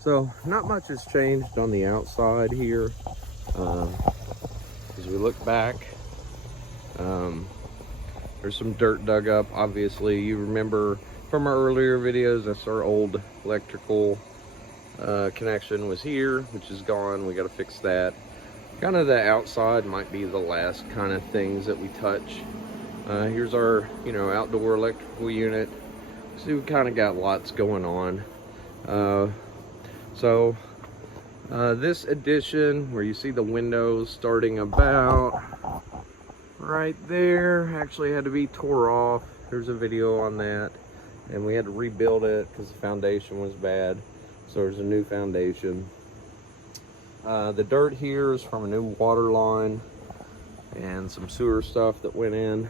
So not much has changed on the outside here. As we look back, there's some dirt dug up. Obviously, you remember from our earlier videos, that's our old electrical connection was here, which is gone. We got to fix that. Kind of the outside might be the last kind of things that we touch. Here's our, outdoor electrical unit. See, we kind of got lots going on. This addition, where you see the windows starting about right there, actually had to be tore off. There's a video on that, and we had to rebuild it because the foundation was bad. So there's a new foundation. The dirt here is from a new water line and some sewer stuff that went in.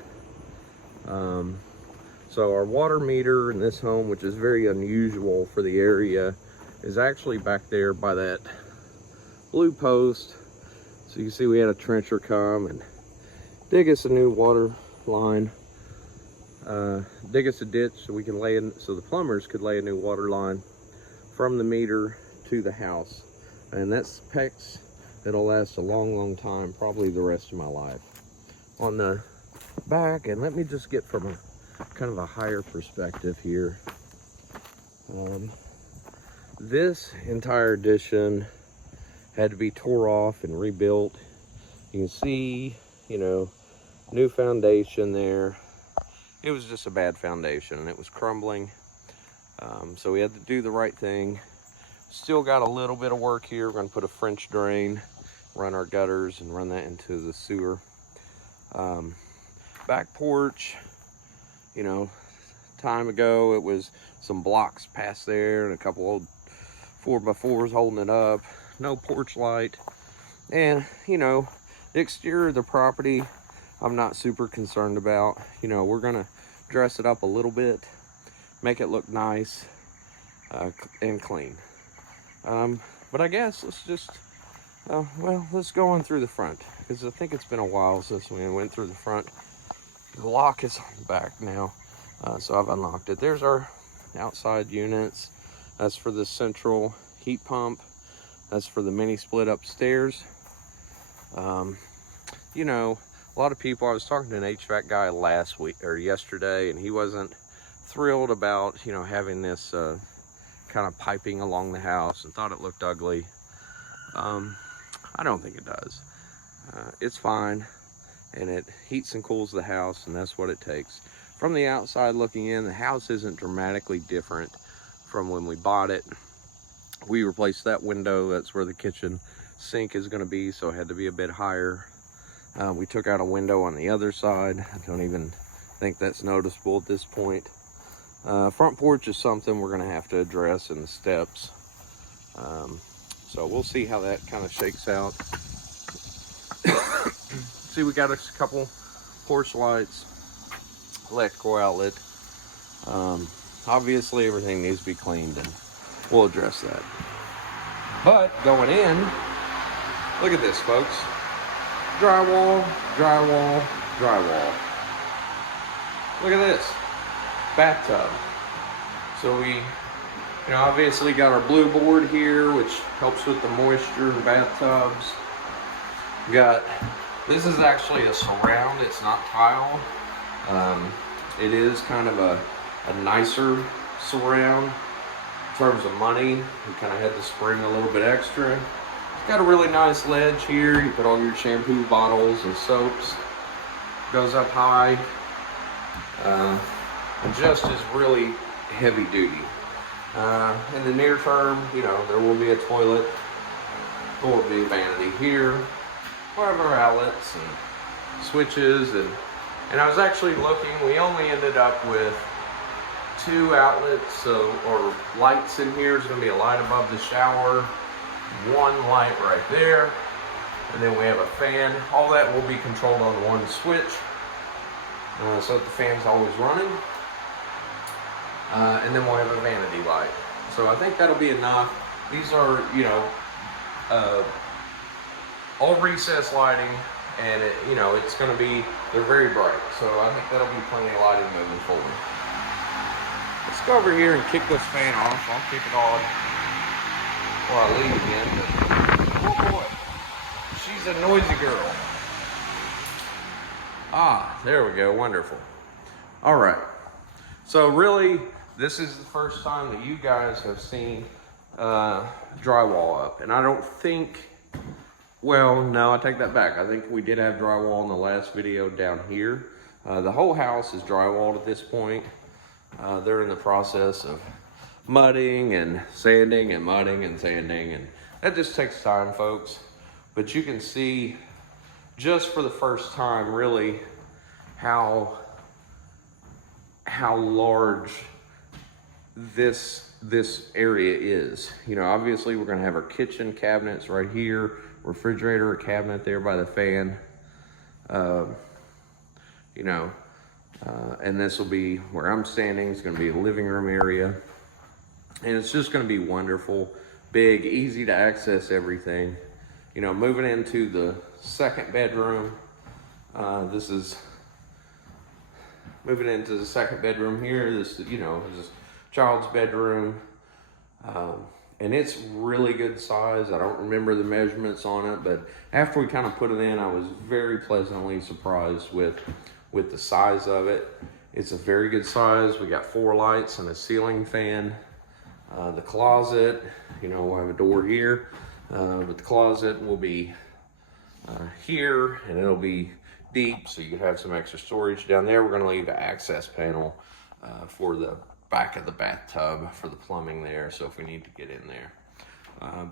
So our water meter in this home, which is very unusual for the area, is actually back there by that blue post. So you can see we had a trencher come and dig us a new water line, dig us a ditch so we can lay in, so the plumbers could lay a new water line from the meter to the house. And that specs that'll last a long time, probably the rest of my life. On the back, and let me just get from a kind of a higher perspective here. This entire addition had to be tore off and rebuilt. You can see, new foundation there. It was just a bad foundation and it was crumbling. So we had to do the right thing. Still got a little bit of work here. We're gonna put a French drain, run our gutters and run that into the sewer. Back porch, time ago it was some blocks past there and a couple old 4x4s holding it up. No porch light. And, the exterior of the property, I'm not super concerned about. We're gonna dress it up a little bit, make it look nice and clean. But I guess let's just, let's go on through the front, because I think it's been a while since we went through the front. The lock is on the back now, so I've unlocked it. There's our outside units. That's for the central heat pump. That's for the mini split upstairs. A lot of people, I was talking to an HVAC guy last week or yesterday, and he wasn't thrilled about, having this kind of piping along the house and thought it looked ugly. I don't think it does. It's fine, and it heats and cools the house, and that's what it takes. From the outside looking in, the house isn't dramatically different from when we bought it. We replaced that window. That's where the kitchen sink is going to be, so it had to be a bit higher. We took out a window on the other side. I don't even think that's noticeable at this point. Front porch is something we're going to have to address in the steps. So we'll see how that kind of shakes out. See, we got a couple porch lights, electrical outlet. Obviously everything needs to be cleaned, and we'll address that. But going in, look at this, folks. Drywall, drywall, drywall. Look at this. Bathtub. So we, obviously got our blue board here, which helps with the moisture in bathtubs. This is actually a surround, it's not tile. It is kind of a nicer surround in terms of money. We kind of had to spring a little bit extra. It's got a really nice ledge here. You put all your shampoo bottles and soaps. Goes up high. And just is really heavy duty. In the near term, there will be a toilet. There will be a vanity here. We'll have our outlets and switches, and I was actually looking. We only ended up with 2 outlets, or lights in here. There's going to be a light above the shower, 1 light right there, and then we have a fan. All that will be controlled on one switch, so that the fan's always running. And then we'll have a vanity light. So I think that'll be enough. These are, all recessed lighting, and it's going to be, they're very bright. So I think that'll be plenty of lighting moving forward. Let's go over here and kick this fan off. I'll kick it on. before I leave again. But, oh boy, she's a noisy girl. Ah, there we go, wonderful. All right, so really, this is the first time that you guys have seen drywall up. And I don't think, well, no, I take that back. I think we did have drywall in the last video down here. The whole house is drywalled at this point. They're in the process of mudding and sanding and mudding and sanding, and that just takes time, folks. But you can see just for the first time really how large this area is. You know, obviously we're gonna have our kitchen cabinets right here, refrigerator cabinet there by the fan, you know, and this will be where I'm standing. It's gonna be a living room area, and it's just gonna be wonderful, big, easy to access everything. You know, moving into the second bedroom, this is moving into the second bedroom here. This, you know, is this child's bedroom, and it's really good size. I don't remember the measurements on it, but after we kind of put it in, I was very pleasantly surprised with the size of it. It's a very good size. We got 4 lights and a ceiling fan. The closet, you know, we'll have a door here, but the closet will be here, and it'll be deep, so you can have some extra storage down there. We're going to leave an access panel for the back of the bathtub for the plumbing there, so if we need to get in there.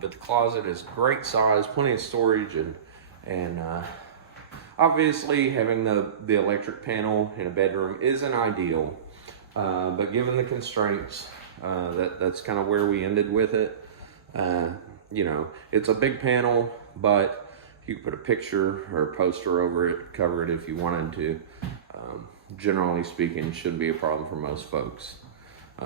But the closet is great size, plenty of storage, and obviously having the electric panel in a bedroom isn't ideal, but given the constraints, that's kind of where we ended with it. You know, it's a big panel, but you could put a picture or a poster over it, cover it if you wanted to. Generally speaking, shouldn't be a problem for most folks.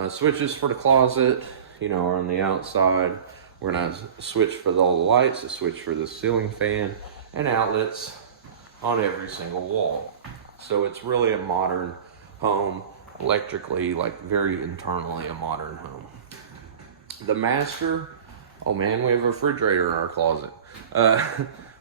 Switches for the closet, you know, are on the outside. We're gonna switch for all the lights, a switch for the ceiling fan, and outlets on every single wall. So it's really a modern home, electrically, like very internally a modern home. The master, oh man, we have a refrigerator in our closet.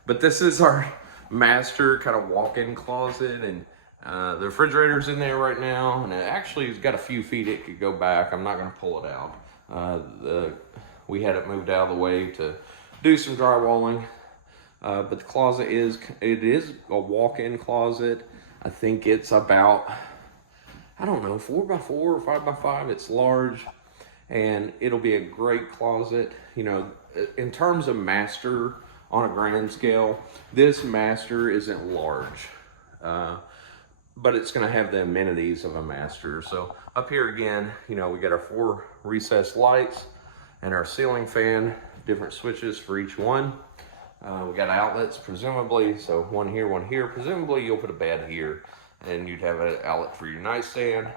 But this is our master kind of walk-in closet, and the refrigerator's in there right now, and it actually has got a few feet it could go back. I'm not gonna pull it out. We had it moved out of the way to do some drywalling, but the closet is a walk-in closet. I think it's about, I don't know, 4x4 or 5x5. It's large, and it'll be a great closet. You know, in terms of master on a grand scale, this master isn't large, but it's gonna have the amenities of a master. So up here again, you know, we got our 4 recessed lights and our ceiling fan, different switches for each one. We got outlets, presumably, so one here, one here. Presumably you'll put a bed here, and you'd have an outlet for your nightstand.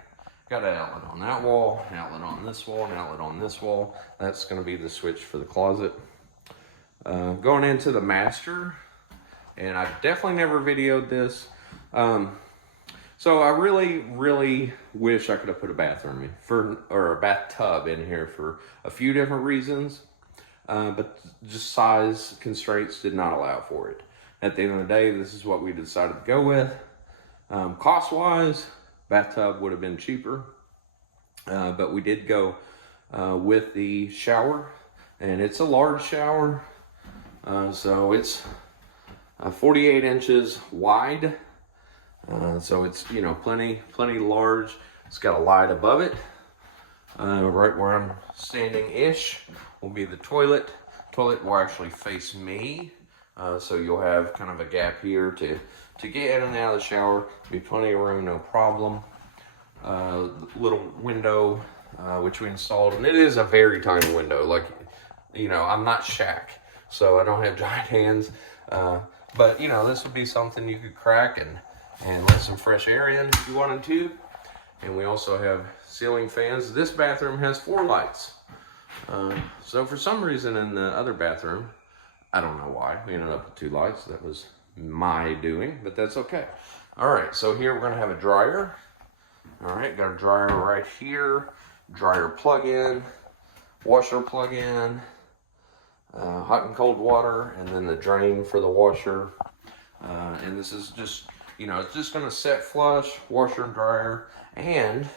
Got an outlet on that wall, an outlet on this wall, an outlet on this wall. That's gonna be the switch for the closet. Going into the master, and I definitely never videoed this. So I really wish I could have put a bathroom in or a bathtub in here for a few different reasons, but just size constraints did not allow for it. At the end of the day, this is what we decided to go with. Cost-wise, bathtub would have been cheaper, but we did go with the shower, and it's a large shower. So it's 48 inches wide. So it's, you know, plenty large. It's got a light above it. Right where I'm standing-ish will be the toilet. Toilet will actually face me. So you'll have kind of a gap here to get in and out of the shower. Be plenty of room, no problem. Little window, which we installed, and it is a very tiny window. Like, you know, I'm not Shaq, so I don't have giant hands. But, you know, this would be something you could crack and let some fresh air in if you wanted to. And we also have ceiling fans. This bathroom has 4 lights. So for some reason in the other bathroom, I don't know why, we ended up with 2 lights. That was my doing, but that's okay. All right, so here we're gonna have a dryer. All right, got a dryer right here. Dryer plug-in, washer plug-in. hot and cold water, and then the drain for the washer. And this is just, you know, it's just gonna set flush, washer and dryer, and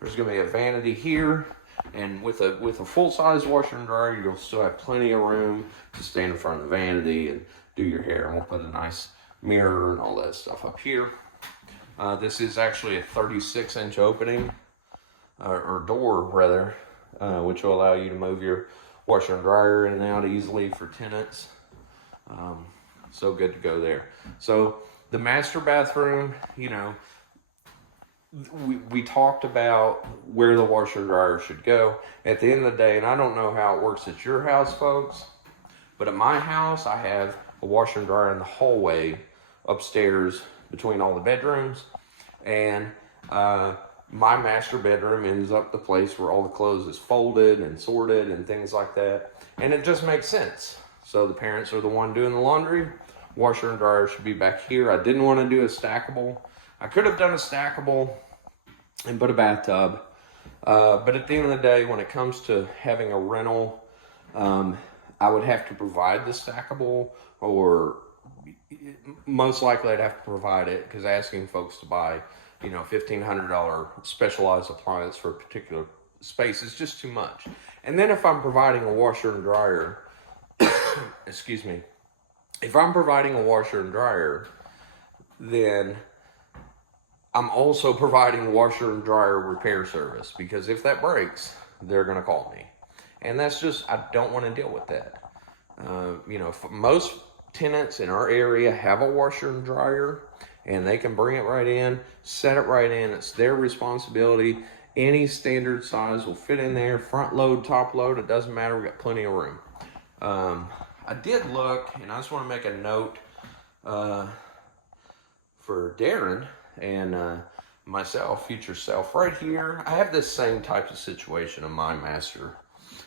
there's gonna be a vanity here. And with a full-size washer and dryer, you'll still have plenty of room to stand in front of the vanity and do your hair. And we'll put a nice mirror and all that stuff up here. This is actually a 36-inch opening, or door rather, which will allow you to move your washer and dryer in and out easily for tenants. So good to go there. So the master bathroom, you know, we talked about where the washer and dryer should go. At the end of the day, and I don't know how it works at your house, folks, but at my house, I have a washer and dryer in the hallway upstairs between all the bedrooms. And my master bedroom ends up the place where all the clothes is folded and sorted and things like that. And it just makes sense. So the parents are the one doing the laundry. Washer and dryer should be back here. I didn't want to do a stackable. I could have done a stackable and put a bathtub. But at the end of the day, when it comes to having a rental, I would have to provide the stackable, or most likely I'd have to provide it, because asking folks to buy, you know, $1,500 specialized appliance for a particular space is just too much. And then if I'm providing a washer and dryer, excuse me, if I'm providing a washer and dryer, then I'm also providing a washer and dryer repair service, because if that breaks, they're going to call me. And that's just, I don't want to deal with that. You know, most tenants in our area have a washer and dryer, and they can bring it right in, set it right in. It's their responsibility. Any standard size will fit in there, front load, top load, it doesn't matter. We've got plenty of room. I did look, and I just want to make a note for Darren and myself, future self, right here. I have this same type of situation in my master.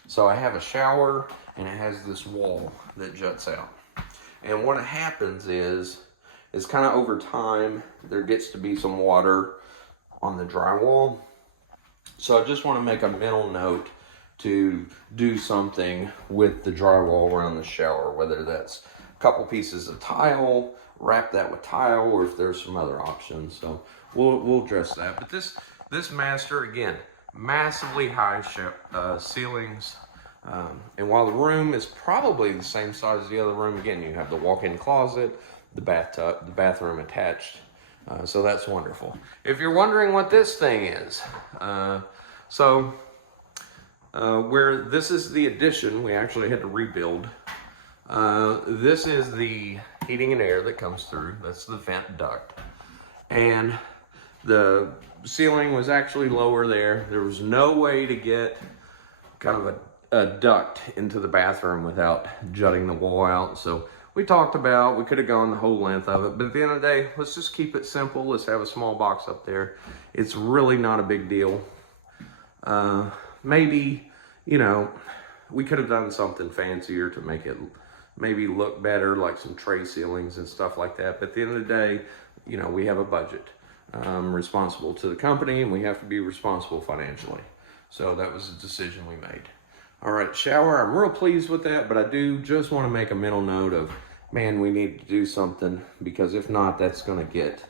So I have a shower, and it has this wall that juts out. And what happens is kind of over time, there gets to be some water on the drywall. So I just want to make a mental note to do something with the drywall around the shower, whether that's a couple pieces of tile, wrap that with tile, or if there's some other options. So we'll address that. But this master, again, massively high ceilings. And while the room is probably the same size as the other room, again, you have the walk-in closet, the bathtub, the bathroom attached. So that's wonderful. If you're wondering what this thing is, where this is the addition, we actually had to rebuild. This is the heating and air that comes through. That's the vent duct. And the ceiling was actually lower there. There was no way to get kind of a duct into the bathroom without jutting the wall out. So we talked about, we could have gone the whole length of it, but at the end of the day, let's just keep it simple. Let's have a small box up there. It's really not a big deal. Maybe, you know, we could have done something fancier to make it maybe look better, like some tray ceilings and stuff like that. But at the end of the day, you know, we have a budget. Responsible to the company, and we have to be responsible financially. So that was a decision we made. All right, shower, I'm real pleased with that, but I do just want to make a mental note of, man, we need to do something, because if not, that's going to get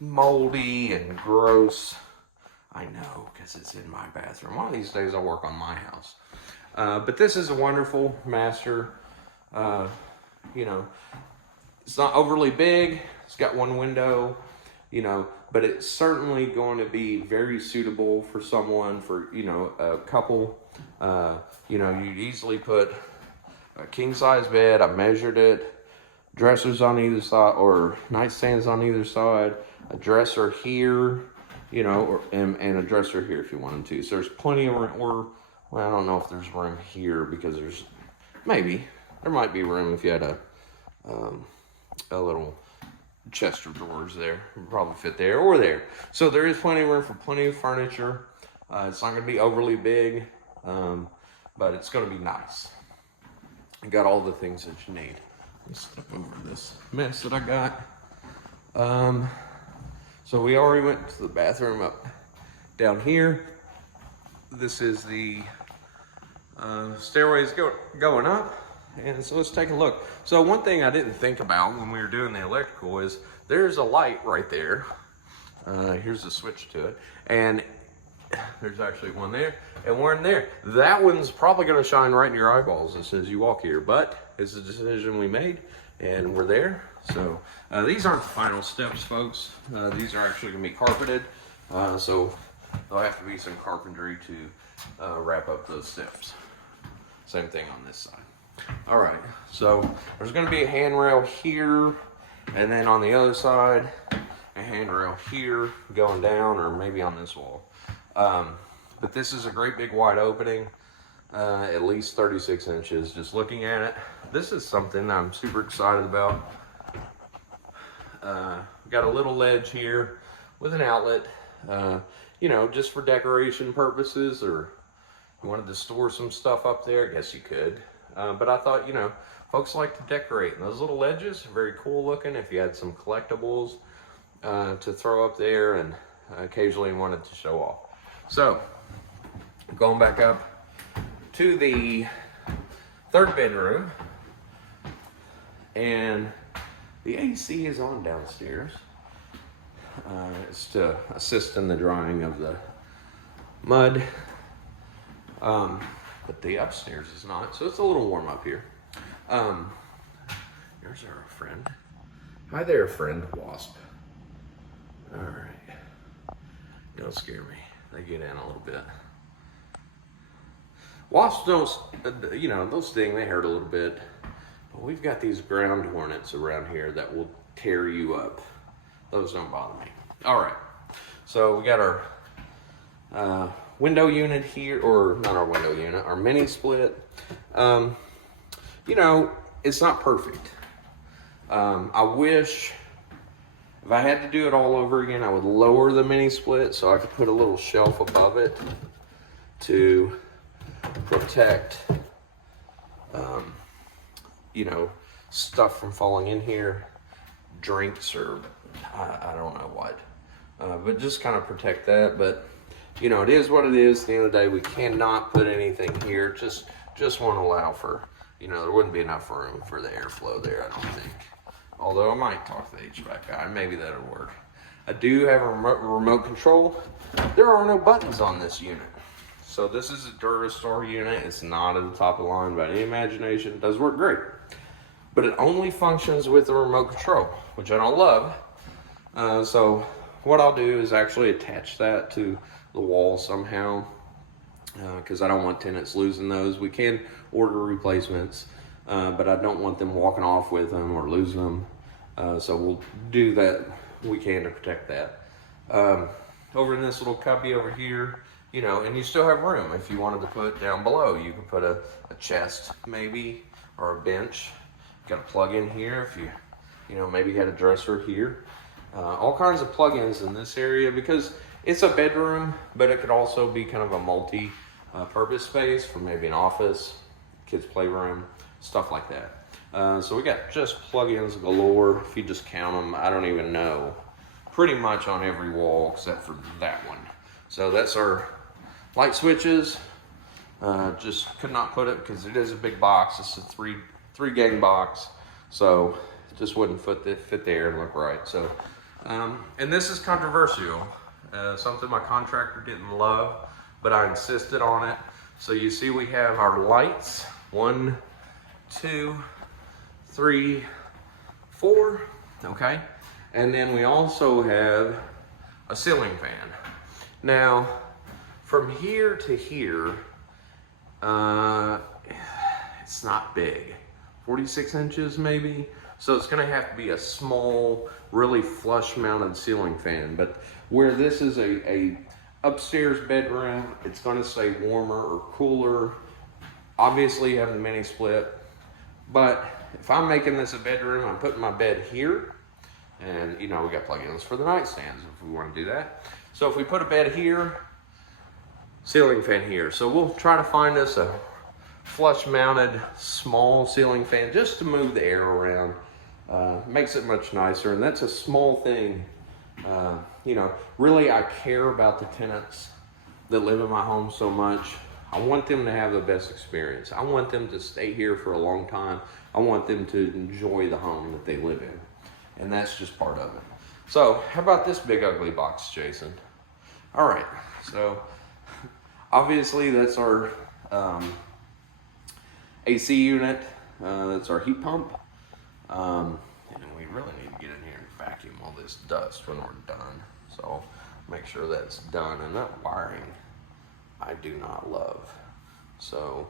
moldy and gross. I know, because it's in my bathroom. One of these days I'll work on my house. But this is a wonderful master. You know, it's not overly big. It's got one window, you know, but it's certainly going to be very suitable for someone, for, you know, a couple. You know, you'd easily put a king-size bed. I measured it. Dressers on either side, or nightstands on either side. A dresser here, you know, and a dresser here if you wanted to. So there's plenty of room. Or, well, I don't know if there's room here, because there might be room if you had a little chest of drawers there. It'd probably fit there or there. So there is plenty of room for plenty of furniture. It's not going to be overly big, but it's going to be nice. You got all the things that you need. Let me step over this mess that I got. So we already went to the bathroom up down here. This is the stairways going up. And so let's take a look. So one thing I didn't think about when we were doing the electrical is there's a light right there. Here's the switch to it. And there's actually one there and one there. That one's probably gonna shine right in your eyeballs as soon as you walk here, but it's a decision we made and we're there. So these aren't the final steps, folks. These are actually gonna be carpeted. So there'll have to be some carpentry to wrap up those steps. Same thing on this side. All right, so there's gonna be a handrail here, and then on the other side, a handrail here going down, or maybe on this wall. But this is a great big wide opening, at least 36 inches, just looking at it. This is something I'm super excited about. Got a little ledge here with an outlet, you know, just for decoration purposes, or you wanted to store some stuff up there, I guess you could. But I thought, you know, folks like to decorate, and those little ledges are very cool looking if you had some collectibles to throw up there and occasionally wanted to show off. So, going back up to the third bedroom, and the AC is on downstairs. It's to assist in the drying of the mud. But the upstairs is not, so it's a little warm up here. Here's our friend. Hi there, friend wasp. All right, don't scare me. They get in a little bit. Wasps don't, you know, those sting, they hurt a little bit. But we've got these ground hornets around here that will tear you up. Those don't bother me. All right, so we got our window unit here, or not our window unit, our mini split. You know, it's not perfect. I wish if I had to do it all over again, I would lower the mini split so I could put a little shelf above it to protect, you know, stuff from falling in here, drinks, or I don't know what, but just kind of protect that. But you know, it is what it is. At the end of the day, we cannot put anything here. Just want to allow for, you know, there wouldn't be enough room for the airflow there, I don't think. Although I might talk to the HVAC guy, maybe that'll work. I do have a remote control. There are no buttons on this unit. So this is a Durastar unit. It's not at the top of the line by any imagination. It does work great. But it only functions with the remote control, which I don't love. So what I'll do is actually attach that to the wall somehow, because I don't want tenants losing those. We can order replacements, but I don't want them walking off with them or losing them. So we'll do that we can to protect that. Over in this little cubby over here, you know, and you still have room if you wanted to put down below. You could put a chest maybe, or a bench. Got a plug in here if you know, maybe had a dresser here. All kinds of plugins in this area because it's a bedroom, but it could also be kind of a multi-purpose space for maybe an office, kids' playroom, stuff like that. So we got just plugins galore. If you just count them, I don't even know, pretty much on every wall except for that one. So that's our light switches. Just could not put it because it is a big box. It's a three gang box, so it just wouldn't fit there and look right. So, and this is controversial. Something my contractor didn't love, but I insisted on it. So you see we have our lights, 1, 2, 3, 4, okay? And then we also have a ceiling fan. Now, from here to here, it's not big, 46 inches maybe. So it's gonna have to be a small, really flush mounted ceiling fan. But where this is a upstairs bedroom, it's gonna stay warmer or cooler. Obviously you have the mini split, but if I'm making this a bedroom, I'm putting my bed here. And you know, we got plugins for the nightstands if we wanna do that. So if we put a bed here, ceiling fan here. So we'll try to find us a flush mounted small ceiling fan just to move the air around. Makes it much nicer, and that's a small thing. You know, really I care about the tenants that live in my home so much. I want them to have the best experience. I want them to stay here for a long time. I want them to enjoy the home that they live in. And that's just part of it. So how about this big ugly box, Jason? All right, so obviously that's our AC unit. That's our heat pump. And we really need to get in here and vacuum all this dust when we're done. So make sure that's done. And that wiring, I do not love. So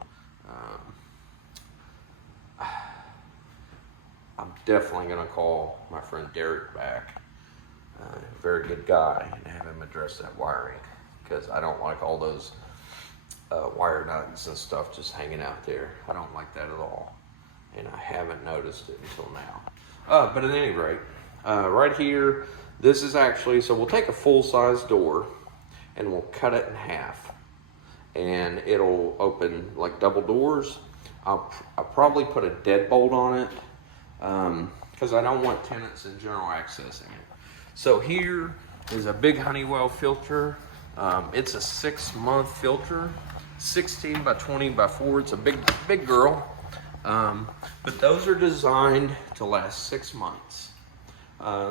I'm definitely gonna call my friend Derek back, very good guy, and have him address that wiring, because I don't like all those wire nuts and stuff just hanging out there. I don't like that at all, and I haven't noticed it until now. But at any rate, right here, this is actually, so we'll take a full-size door and we'll cut it in half, and it'll open like double doors. I'll probably put a deadbolt on it, because I don't want tenants in general accessing it. So here is a big Honeywell filter. It's a 6-month filter, 16 by 20 by 4. It's a big girl. But those are designed to last 6 months.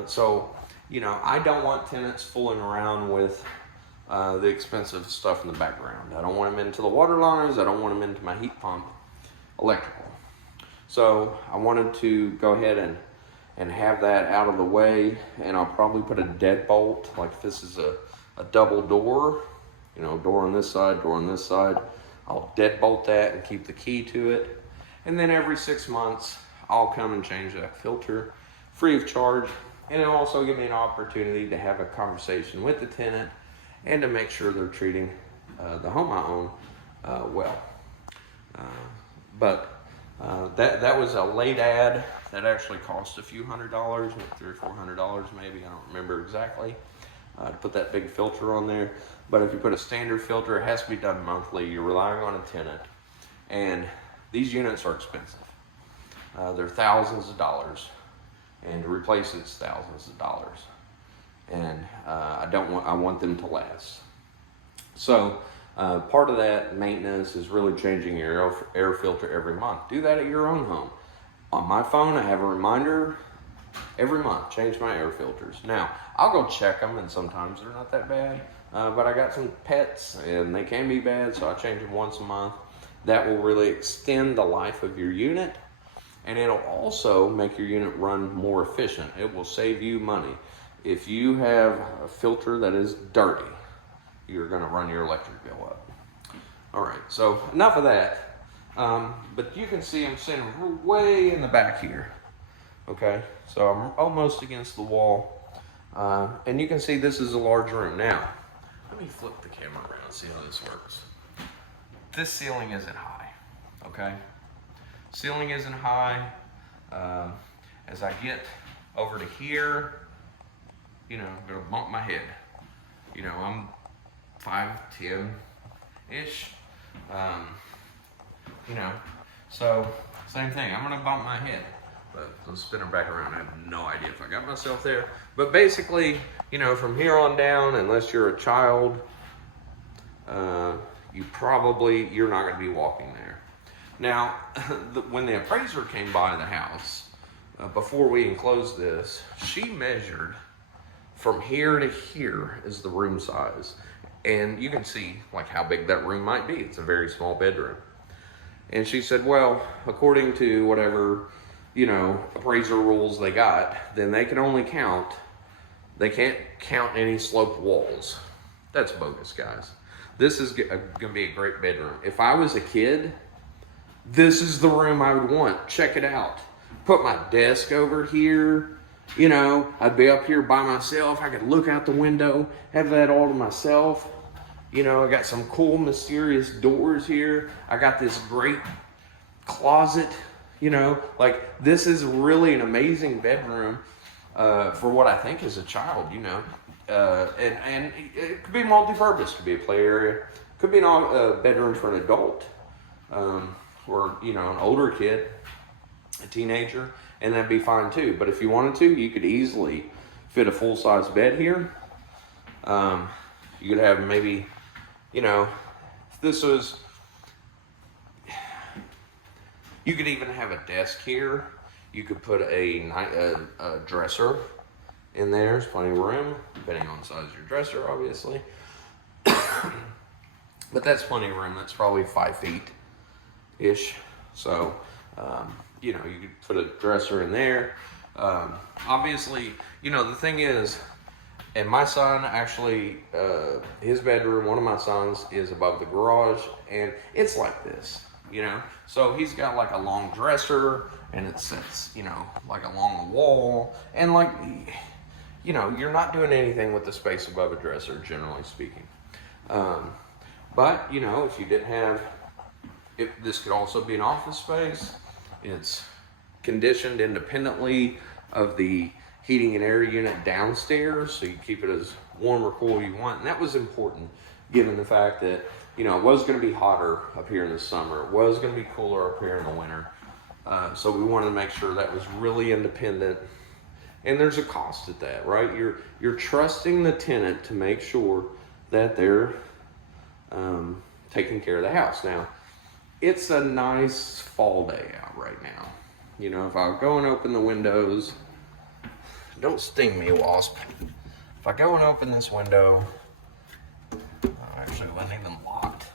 So, you know, I don't want tenants fooling around with the expensive stuff in the background. I don't want them into the water lines. I don't want them into my heat pump electrical. So I wanted to go ahead and have that out of the way, and I'll probably put a deadbolt, like if this is a double door, you know, door on this side, door on this side. I'll deadbolt that and keep the key to it. And then every 6 months, I'll come and change that filter free of charge. And it'll also give me an opportunity to have a conversation with the tenant and to make sure they're treating the home I own well. That was a late ad that actually cost a few $100s, like $300 or $400 maybe, I don't remember exactly, to put that big filter on there. But if you put a standard filter, it has to be done monthly. You're relying on a tenant, and these units are expensive. They're thousands of dollars, and to replace it's thousands of dollars. And I want them to last. So part of that maintenance is really changing your air filter every month. Do that at your own home. On my phone, I have a reminder every month, change my air filters. Now, I'll go check them, and sometimes they're not that bad, but I got some pets, and they can be bad, so I change them once a month. That will really extend the life of your unit, and it'll also make your unit run more efficient. It will save you money. If you have a filter that is dirty, you're gonna run your electric bill up. All right, so enough of that. But you can see I'm sitting way in the back here. Okay, so I'm almost against the wall. And you can see this is a large room. Now, let me flip the camera around and see how this works. This ceiling isn't high, okay? Ceiling isn't high. As I get over to here, you know, I'm gonna bump my head. You know, I'm 5'10"-ish. You know, so same thing. I'm gonna bump my head, but I'm spinning back around. I have no idea if I got myself there. But basically, you know, from here on down, unless you're a child, you're not gonna be walking there. Now, when the appraiser came by the house, before we enclosed this, she measured from here to here is the room size. And you can see like how big that room might be. It's a very small bedroom. And she said, well, according to whatever, you know, appraiser rules they got, then they can't count any sloped walls. That's bogus, guys. This is gonna be a great bedroom. If I was a kid, this is the room I would want. Check it out. Put my desk over here. You know, I'd be up here by myself. I could look out the window, have that all to myself. You know, I got some cool, mysterious doors here. I got this great closet, you know. Like, this is really an amazing bedroom for what I think is a child, you know. And it could be multi-purpose. Could be a play area. Could be a bedroom for an adult. Or, you know, an older kid, a teenager. And that'd be fine too. But if you wanted to, you could easily fit a full-size bed here. You could have maybe, you know, if this was You could even have a desk here. You could put a dresser in there. There's plenty of room, depending on the size of your dresser, obviously. But that's plenty of room. That's probably 5 feet-ish. So, you know, you could put a dresser in there. Obviously, you know, the thing is, and my son actually, his bedroom, one of my sons, is above the garage, and it's like this, you know? So he's got like a long dresser, and it sits, you know, like along the wall, and like, you know, you're not doing anything with the space above a dresser, generally speaking. But, you know, if you didn't have, this could also be an office space. It's conditioned independently of the heating and air unit downstairs, so you keep it as warm or cool you want. And that was important, given the fact that, you know, it was going to be hotter up here in the summer. It was going to be cooler up here in the winter. So we wanted to make sure that was really independent. And there's a cost at that, right? You're trusting the tenant to make sure that they're taking care of the house. Now, it's a nice fall day out right now. You know, if I go and open the windows, don't sting me, wasp. If I go and open this window, actually, I need them locked.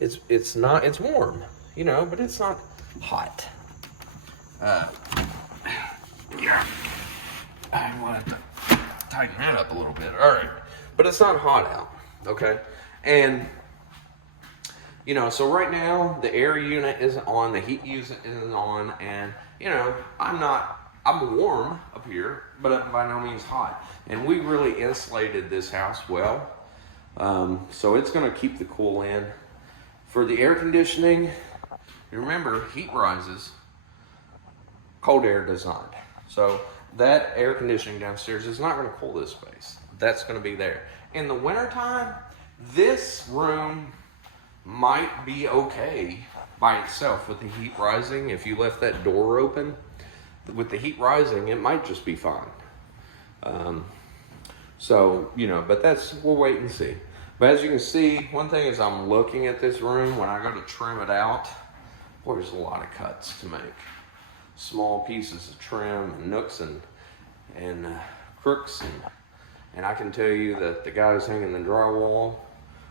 It's warm, you know, but it's not hot. Yeah, I want to tighten that up a little bit. All right, but it's not hot out, okay? And, you know, so right now the air unit isn't on, the heat unit isn't on, and, you know, I'm warm up here, but by no means hot. And we really insulated this house well, so it's going to keep the cool in. For the air conditioning, remember, heat rises, cold air does not. So that air conditioning downstairs is not going to cool this space. That's going to be there. In the wintertime, this room might be okay by itself with the heat rising. If you left that door open, with the heat rising, it might just be fine. So, you know, but we'll wait and see. But as you can see, one thing is I'm looking at this room, when I go to trim it out, boy, there's a lot of cuts to make. Small pieces of trim, and nooks and crooks, and I can tell you that the guys hanging the drywall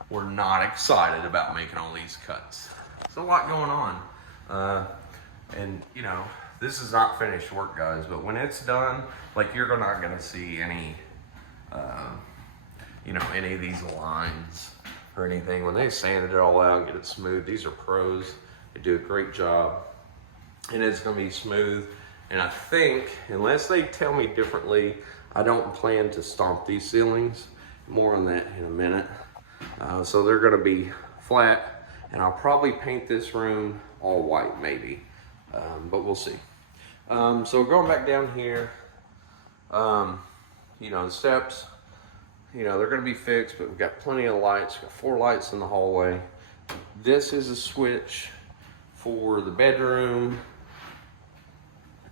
were not excited about making all these cuts. There's a lot going on. And, you know, this is not finished work, guys, but when it's done, like, you're not gonna see any, you know, any of these lines or anything. When they sanded it all out and get it smooth, these are pros. They do a great job, and it's gonna be smooth. And I think, unless they tell me differently, I don't plan to stomp these ceilings. More on that in a minute. So they're gonna be flat, and I'll probably paint this room all white, maybe, but we'll see. So going back down here, you know, the steps, you know, they're gonna be fixed, but we've got plenty of lights. We've got 4 lights in the hallway. This is a switch for the bedroom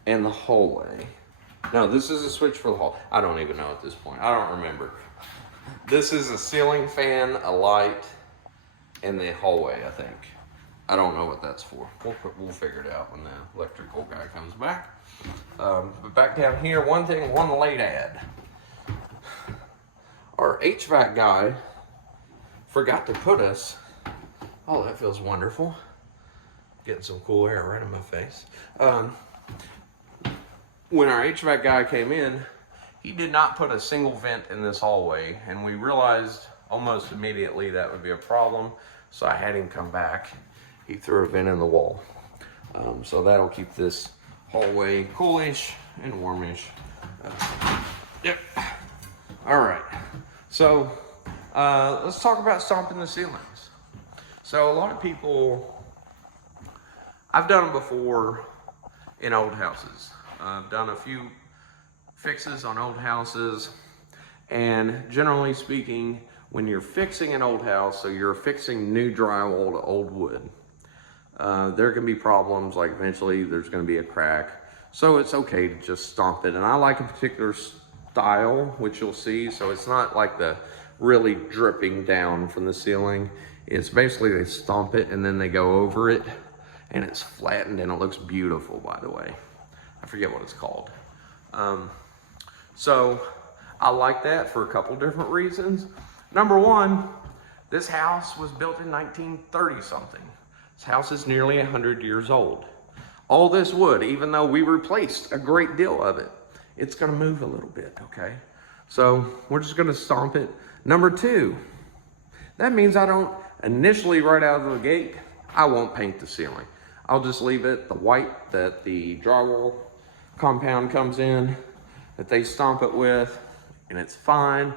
and the hallway. No, this is a switch for the hall. I don't even know at this point. I don't remember. This is a ceiling fan, a light, and the hallway, I think. I don't know what that's for. We'll figure it out when the electrical guy comes back. But back down here, one late ad. Our HVAC guy forgot to put us, oh, that feels wonderful. Getting some cool air right in my face. When our HVAC guy came in, he did not put a single vent in this hallway, and we realized almost immediately that would be a problem, so I had him come back. He threw a vent in the wall. So that'll keep this hallway coolish and warmish. Yep. All right. So let's talk about stomping the ceilings. So a lot of people, I've done it before in old houses. I've done a few fixes on old houses, and generally speaking, when you're fixing an old house, so you're fixing new drywall to old wood, there can be problems, like eventually there's going to be a crack, so it's okay to just stomp it. And I like a particular style, which you'll see, so it's not like the really dripping down from the ceiling. It's basically they stomp it and then they go over it, and it's flattened and it looks beautiful, by the way. I forget what it's called. So I like that for a couple different reasons. Number one, this house was built in 1930 something. This house is nearly 100 years old. All this wood, even though we replaced a great deal of it, it's gonna move a little bit, okay? So we're just gonna stomp it. Number two, that means I don't, initially right out of the gate, I won't paint the ceiling. I'll just leave it the white that the drywall compound comes in, that they stomp it with, and it's fine.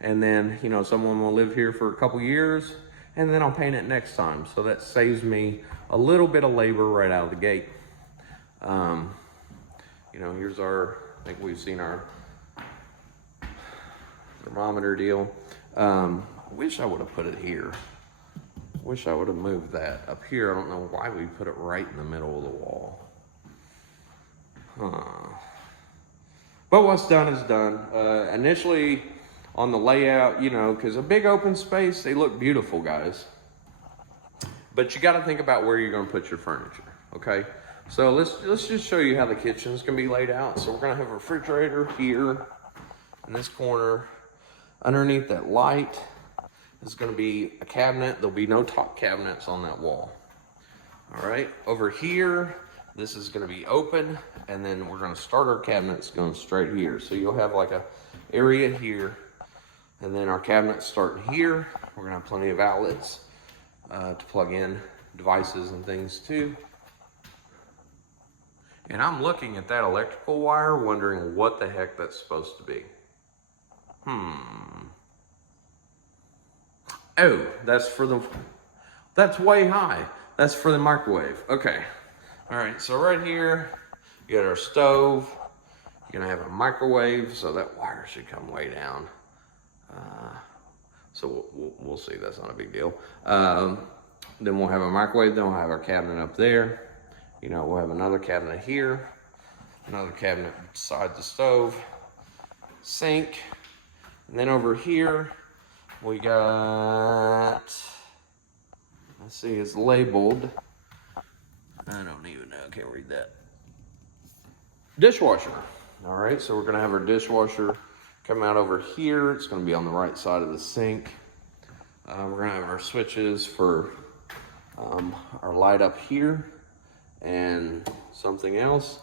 And then, you know, someone will live here for a couple years, and then I'll paint it next time. So that saves me a little bit of labor right out of the gate. You know, here's our, I think we've seen our thermometer deal. I wish I would have put it here. Wish I would have moved that up here. I don't know why we put it right in the middle of the wall. But what's done is done. Initially on the layout, you know, because a big open space, they look beautiful, guys. But you got to think about where you're going to put your furniture, okay? So let's just show you how the kitchen's going to be laid out. So we're going to have a refrigerator here in this corner. Underneath that light is going to be a cabinet. There'll be no top cabinets on that wall. All right, over here, this is going to be open, and then we're going to start our cabinets going straight here. So you'll have like a area here, and then our cabinets starting here. We're going to have plenty of outlets to plug in devices and things too. And I'm looking at that electrical wire, wondering what the heck that's supposed to be. Oh, that's way high. That's for the microwave. Okay. All right, so right here, you got our stove. You're gonna have a microwave, so that wire should come way down. So we'll see, that's not a big deal. Then we'll have a microwave, then we'll have our cabinet up there. You know, we'll have another cabinet here, another cabinet beside the stove, sink, and then over here, we got, let's see, it's labeled. I don't even know, I can't read that. Dishwasher. All right, so we're gonna have our dishwasher come out over here. It's gonna be on the right side of the sink. We're gonna have our switches for our light up here and something else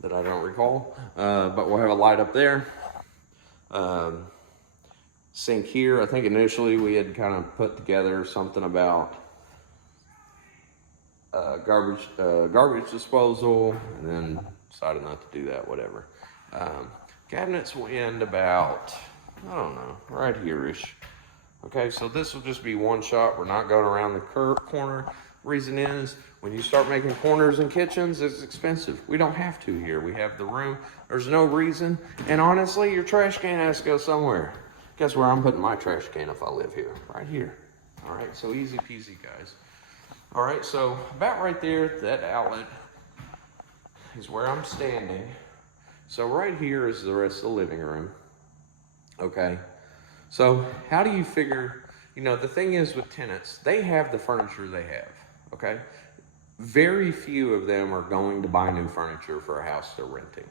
that I don't recall. But we'll have a light up there. Sink here. I think initially we had kind of put together something about garbage disposal, and then decided not to do that, whatever. Cabinets will end about, I don't know, right here-ish. Okay, so this will just be one shot. We're not going around the corner. Reason is, when you start making corners in kitchens, it's expensive. We don't have to here. We have the room. There's no reason. And honestly, your trash can has to go somewhere. Guess where I'm putting my trash can if I live here? Right here. All right, so easy peasy, guys. All right, so about right there, that outlet is where I'm standing. So right here is the rest of the living room. Okay, so how do you figure, you know, the thing is with tenants, they have the furniture they have, okay? Very few of them are going to buy new furniture for a house they're renting,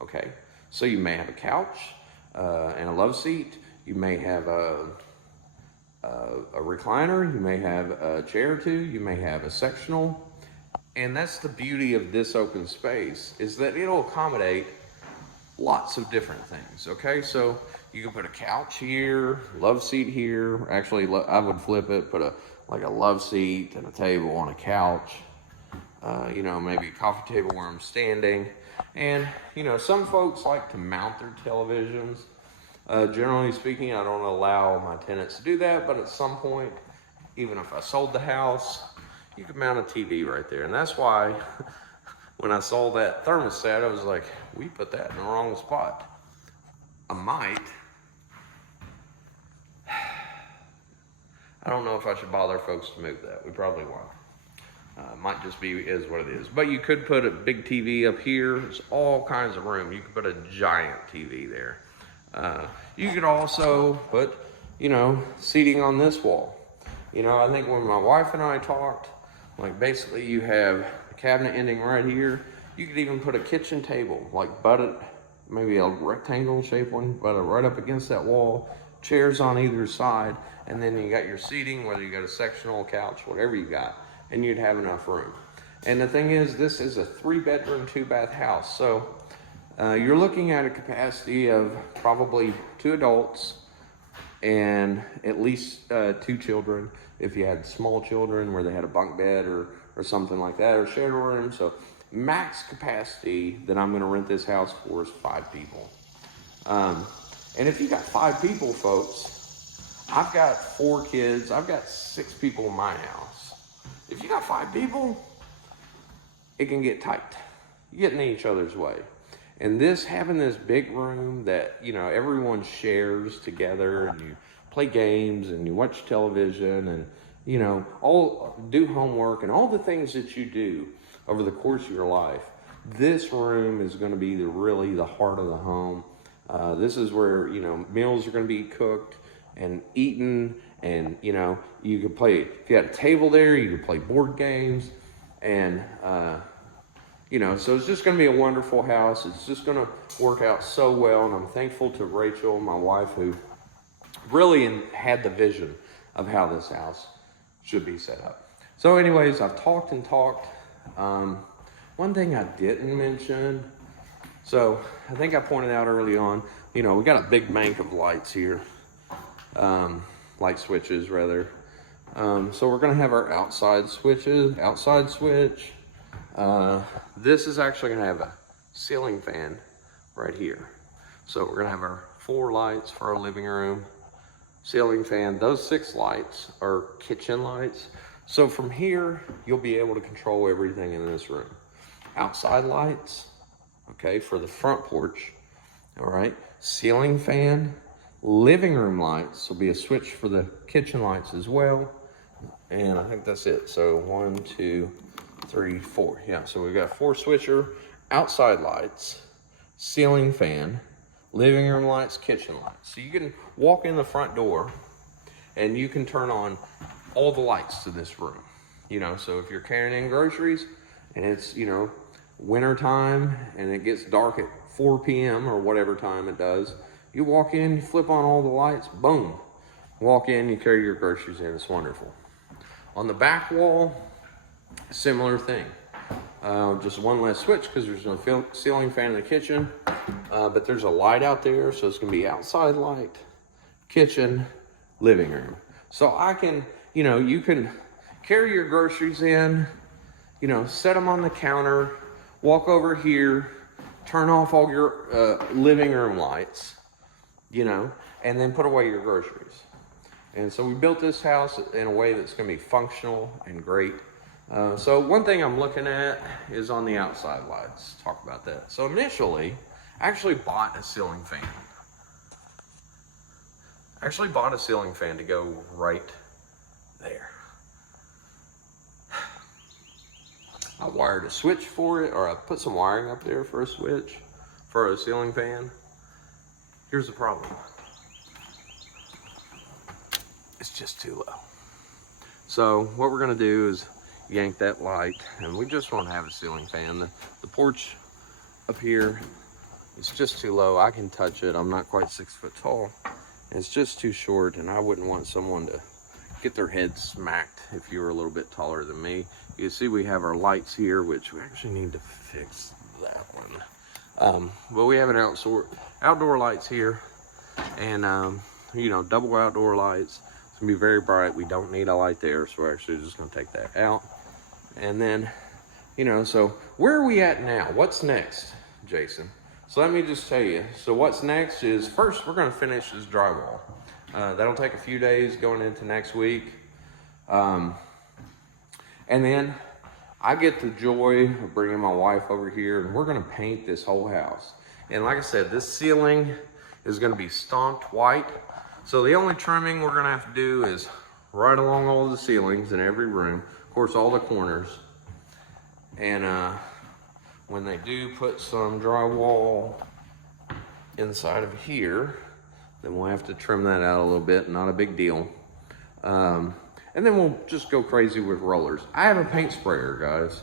okay? So you may have a couch and a love seat. You may have a recliner. You may have a chair or two. You may have a sectional. And that's the beauty of this open space, is that it'll accommodate lots of different things, okay? So you can put a couch here, love seat here. Actually, I would flip it, put like a love seat and a table on a couch. You know, maybe a coffee table where I'm standing. And, you know, some folks like to mount their televisions. Generally speaking, I don't allow my tenants to do that, but at some point, even if I sold the house, you could mount a TV right there. And that's why when I saw that thermostat, I was like, we put that in the wrong spot. I might. I don't know if I should bother folks to move that. We probably won't. Might just be is what it is. But you could put a big TV up here. There's all kinds of room. You could put a giant TV there. You could also put, you know, seating on this wall. You know, I think when my wife and I talked, Like basically you have a cabinet ending right here. You could even put a kitchen table, like butted, maybe a rectangle shaped one, butted right up against that wall, chairs on either side, and then you got your seating, whether you got a sectional couch, whatever you got, and you'd have enough room. And the thing is, this is a 3-bedroom, 2-bath house. So you're looking at a capacity of probably 2 adults and at least 2 children. If you had small children where they had a bunk bed or something like that, or shared a room. So max capacity that I'm gonna rent this house for is 5 people. And if you got 5 people, folks, I've got 4 kids, I've got 6 people in my house. If you got 5 people, it can get tight. You get in each other's way. And having this big room that, you know, everyone shares together, and you play games and you watch television and, you know, all do homework and all the things that you do over the course of your life. This room is going to be really the heart of the home. This is where, you know, meals are going to be cooked and eaten, and, you know, you can play, if you had a table there, you can play board games, and, you know, so it's just going to be a wonderful house. It's just going to work out so well, and I'm thankful to Rachel, my wife, who really had the vision of how this house should be set up. So anyways, I've talked and talked. One thing I didn't mention, so I think I pointed out early on, you know, we got a big bank of lights here, light switches rather. So we're going to have our outside switch. This is actually going to have a ceiling fan right here. So we're going to have our 4 lights for our living room, ceiling fan. Those 6 lights are kitchen lights. So from here, you'll be able to control everything in this room. Outside lights, okay, for the front porch, all right. Ceiling fan, living room lights. There'll be a switch for the kitchen lights as well. And I think that's it. So 1, 2, 3, 4. Yeah, so we've got 4 switcher, outside lights, ceiling fan, living room lights, kitchen lights. So you can walk in the front door and you can turn on all the lights to this room. You know, so if you're carrying in groceries and it's, you know, winter time and it gets dark at 4 p.m. or whatever time it does, you walk in, you flip on all the lights, boom. Walk in, you carry your groceries in, it's wonderful. On the back wall, similar thing. Just one less switch because there's no ceiling fan in the kitchen, but there's a light out there, so it's gonna be outside light, kitchen, living room. So I can, you know, you can carry your groceries in, you know, set them on the counter, walk over here, turn off all your living room lights, you know, and then put away your groceries. And so we built this house in a way that's gonna be functional and great. So one thing I'm looking at is on the outside lights. Talk about that. So initially, I actually bought a ceiling fan. To go right there. I wired a switch for it, or I put some wiring up there for a switch for a ceiling fan. Here's the problem. It's just too low. So what we're gonna do is yank that light, and we just won't have a ceiling fan. The porch up here is just too low. I can touch it. I'm not quite 6 foot tall. And it's just too short, and I wouldn't want someone to get their head smacked if you were a little bit taller than me. You can see we have our lights here, which we actually need to fix that one. But we have an outdoor lights here, and you know, double outdoor lights. It's gonna be very bright. We don't need a light there, so we're actually just gonna take that out. And then, you know, so where are we at now? What's next, Jason? So let me just tell you. So what's next is, first we're gonna finish this drywall. That'll take a few days going into next week. And then I get the joy of bringing my wife over here, and we're gonna paint this whole house. And like I said, this ceiling is gonna be stomped white. So the only trimming we're gonna have to do is right along all the ceilings in every room, of course, all the corners. And when they do put some drywall inside of here, then we'll have to trim that out a little bit, not a big deal. And And then we'll just go crazy with rollers. I have a paint sprayer, guys.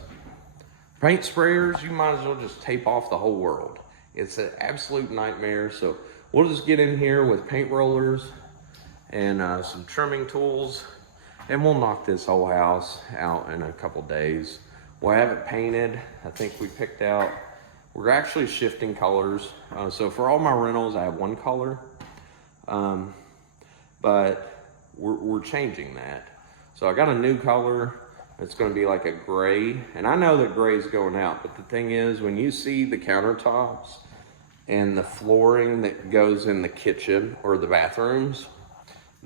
Paint sprayers, you might as well just tape off the whole world. It's an absolute nightmare. So we'll just get in here with paint rollers and some trimming tools, and we'll knock this whole house out in a couple days. We'll have it painted. I think we picked out, we're actually shifting colors. So for all my rentals, I have one color, but we're changing that. So I got a new color. It's gonna be like a gray, and I know that gray is going out, but the thing is, when you see the countertops and the flooring that goes in the kitchen or the bathrooms,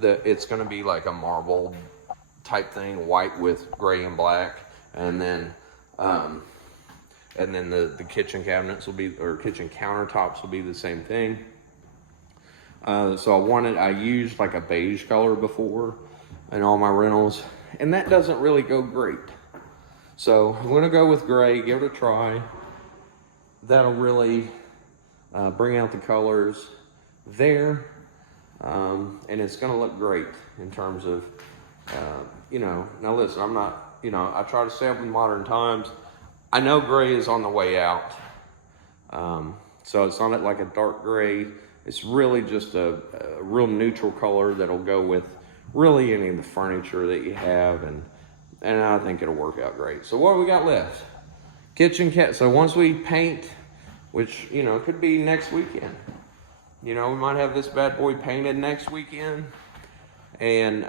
it's gonna be like a marble type thing, white with gray and black, and then the kitchen cabinets will be, or kitchen countertops will be the same thing. So I used like a beige color before in all my rentals, and that doesn't really go great. So I'm gonna go with gray, give it a try. That'll really bring out the colors there. And it's gonna look great in terms of, now listen, I'm not, I try to stay up with modern times. I know gray is on the way out. So it's not like a dark gray. It's really just a real neutral color that'll go with really any of the furniture that you have. And I think it'll work out great. So what do we got left? So once we paint, which, could be next weekend. We might have this bad boy painted next weekend, and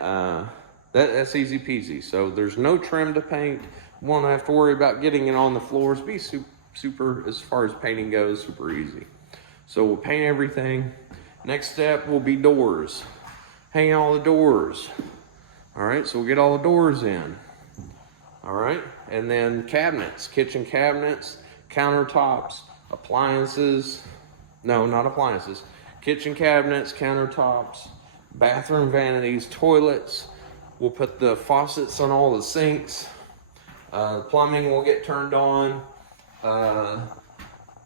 that's easy peasy. So there's no trim to paint. Won't have to worry about getting it on the floors. Be super, as far as painting goes, super easy. So we'll paint everything. Next step will be doors. Hang all the doors. All right, so we'll get all the doors in. All right, and then cabinets, kitchen cabinets, countertops, appliances. No, not appliances. Kitchen cabinets, countertops, bathroom vanities, toilets. We'll put the faucets on all the sinks. Plumbing will get turned on.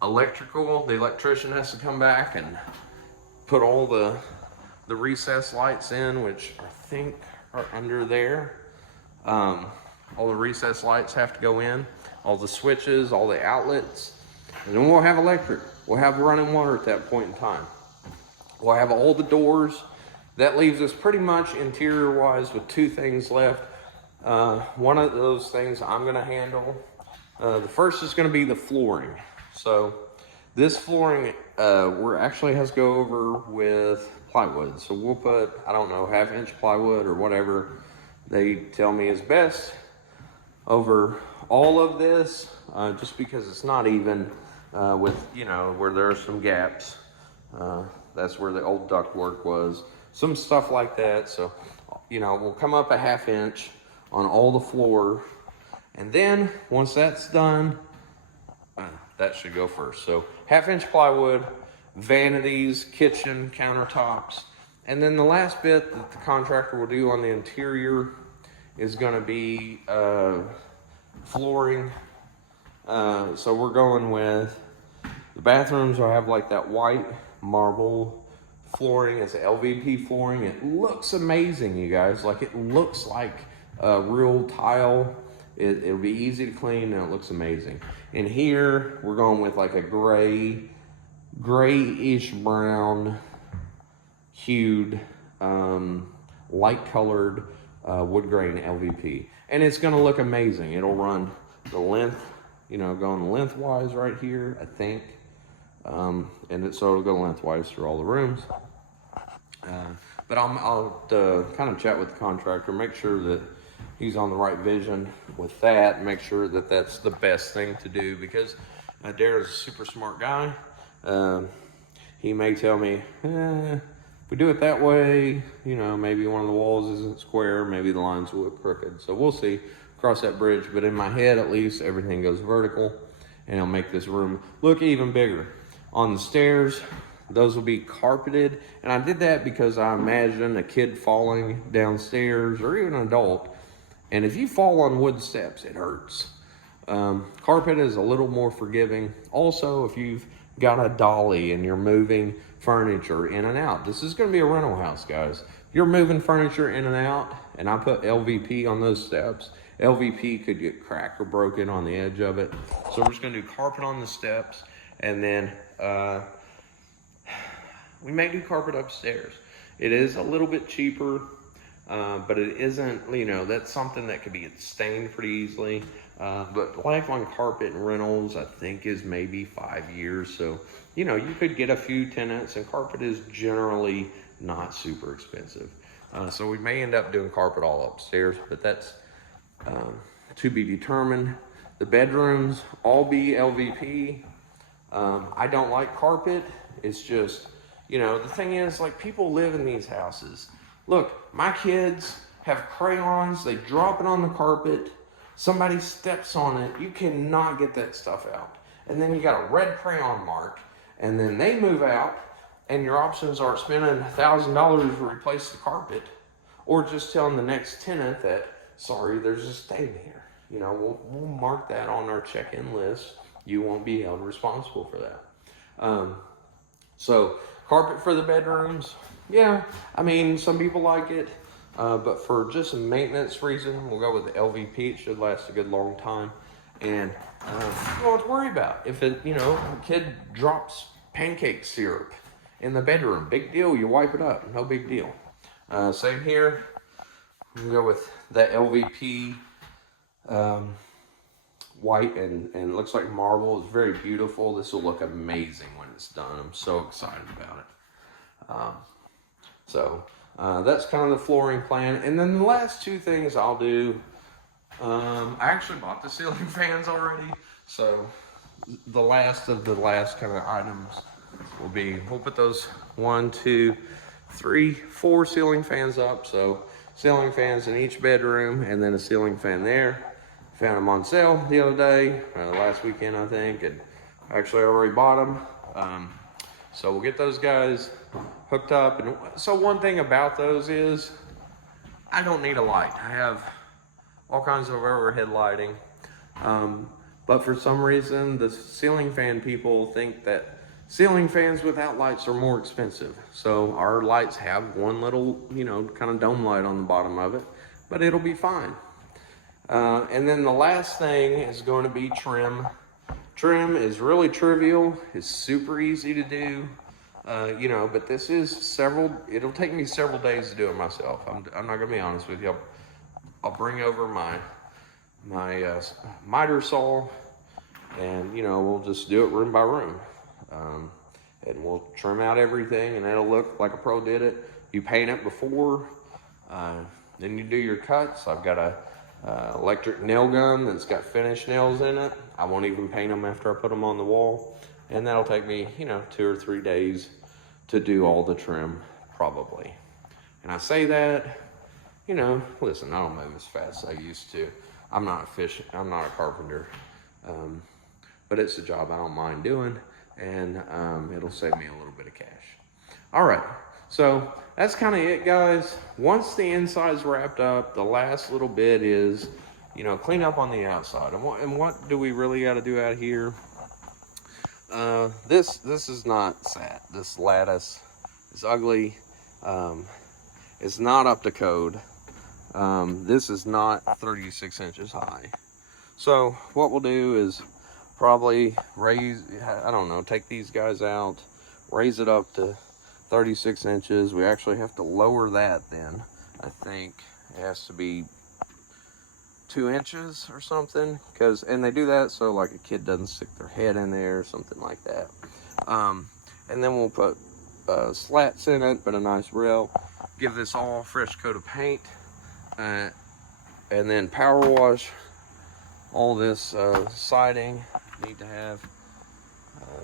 Electrical, the electrician has to come back and put all the recessed lights in, which I think are under there. All the recessed lights have to go in. All the switches, all the outlets. And then we'll have electric. We'll have running water at that point in time. We'll have all the doors. That leaves us pretty much interior-wise with two things left. One of those things I'm gonna handle. The first is gonna be the flooring. So this flooring, we're actually has to go over with plywood. So we'll put, I don't know, 1/2-inch plywood or whatever they tell me is best over all of this, just because it's not even with, where there are some gaps. That's where the old ductwork was. Some stuff like that. So, we'll come up 1/2 inch on all the floor. And then once that's done, that should go first. So 1/2-inch plywood, vanities, kitchen, countertops. And then the last bit that the contractor will do on the interior is gonna be flooring. So we're going with the bathrooms will have like that white marble flooring. It's LVP flooring. It looks amazing, you guys. Like, it looks like a real tile. It'll be easy to clean, and it looks amazing. And here we're going with like a grayish brown hued, light colored wood grain LVP, and it's going to look amazing. It'll run the length, going lengthwise right here, I think. So it'll go lengthwise through all the rooms. But I'll kind of chat with the contractor, make sure that he's on the right vision with that, make sure that that's the best thing to do, because Darren's a super smart guy. He may tell me, if we do it that way, maybe one of the walls isn't square, maybe the lines will look crooked. So we'll see, cross that bridge. But in my head, at least, everything goes vertical, and it'll make this room look even bigger. On the stairs, those will be carpeted. And I did that because I imagine a kid falling downstairs, or even an adult. And if you fall on wood steps, it hurts. Carpet is a little more forgiving. Also, if you've got a dolly and you're moving furniture in and out. This is going to be a rental house, guys. You're moving furniture in and out, and I put LVP on those steps, LVP could get cracked or broken on the edge of it. So we're just gonna do carpet on the steps, and then we may do carpet upstairs. It is a little bit cheaper, but it isn't, you know, that's something that could be stained pretty easily. But life on carpet and rentals, I think, is maybe 5 years. So, you know, you could get a few tenants, and carpet is generally not super expensive. So we may end up doing carpet all upstairs, but that's to be determined. The bedrooms all be LVP. I don't like carpet. It's just, you know, the thing is, like, people live in these houses. Look, my kids have crayons, they drop it on the carpet, somebody steps on it, you cannot get that stuff out. And then you got a red crayon mark, and then they move out, and your options are spending $1,000 to replace the carpet, or just telling the next tenant that, sorry, there's a stain here. You know, we'll mark that on our check-in list. You won't be held responsible for that. So carpet for the bedrooms, yeah, I mean, some people like it, but for just a maintenance reason, we'll go with the LVP. It should last a good long time. And you don't have to worry about if it, you know, a kid drops pancake syrup in the bedroom. Big deal, you wipe it up, no big deal. Same here, we'll go with the LVP white, and it looks like marble. It's very beautiful. This will look amazing when it's done. I'm so excited about it. So that's kind of the flooring plan. And then the last two things I'll do, I actually bought the ceiling fans already. So the last of the last kind of items will be, we'll put those 1, 2, 3, 4 ceiling fans up. So ceiling fans in each bedroom, and then a ceiling fan there. Found them on sale the other day, last weekend, I think, and actually I already bought them. So we'll get those guys hooked up. And so one thing about those is I don't need a light. I have all kinds of overhead lighting. But for some reason, the ceiling fan people think that ceiling fans without lights are more expensive. So our lights have one little, you know, kind of dome light on the bottom of it, but it'll be fine. And then the last thing is going to be trim. Trim is really trivial. It's super easy to do, you know, but this is it'll take me several days to do it myself. I'm not gonna be honest with you. I'll bring over my miter saw, and, you know, we'll just do it room by room. And we'll trim out everything, and it'll look like a pro did it. You paint it before, then you do your cuts. I've got a electric nail gun that's got finished nails in it. I won't even paint them after I put them on the wall, and that'll take me, you know, 2 or 3 days to do all the trim, probably. And I say that, you know, listen, I don't move as fast as I used to. I'm not a carpenter, but it's a job I don't mind doing, and it'll save me a little bit of cash. All right, so that's kind of it, guys. Once the inside's wrapped up, the last little bit is, you know, clean up on the outside. And what do we really got to do out here? This is not sat. This lattice is ugly. It's not up to code. This is not 36 inches high. So what we'll do is probably take these guys out, raise it up to 36 inches. We actually have to lower that then. I think it has to be 2 inches or something, and they do that so like a kid doesn't stick their head in there or something like that. And then we'll put slats in it, but a nice rail. Give this all a fresh coat of paint, and then power wash all this siding. Need to have